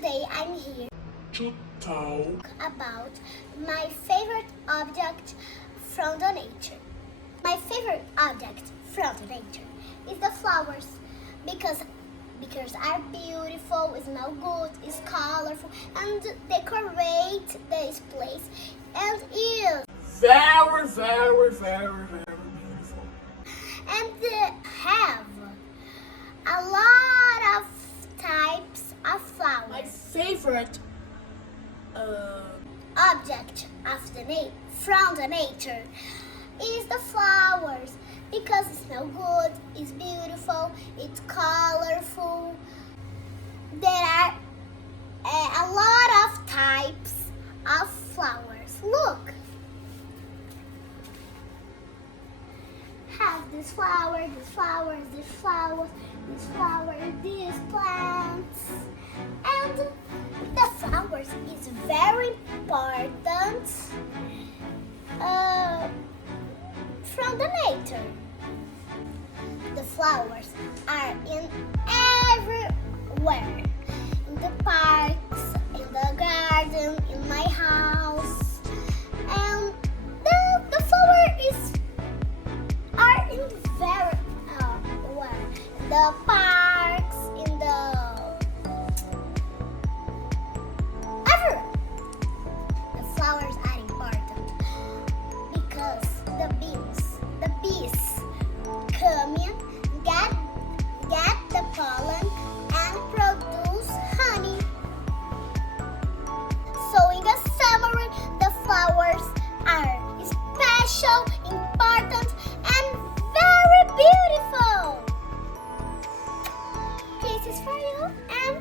Today I'm here to talk about my favorite object from the nature. My favorite object from the nature is the flowers because are beautiful, smell good, is colorful, and decorate this place and is very, very, very, very beautiful. and have a lot of types of flowers. My favorite Object of from the nature is the flowers because it smells good, it's beautiful, it's colorful. There are a lot of types of flowers. Look, have this flower, this flower, this flower, this flower, these plants, and the flowers is very important from the nature. The flowers are in everywhere, in the parks, in the garden, in my house, and the flower are in very where the parks, in the everywhere. The flowers are important because the bees come in, get the pollen and produce honey. So in the summer, the flowers are special, important, and very beautiful. This is for you and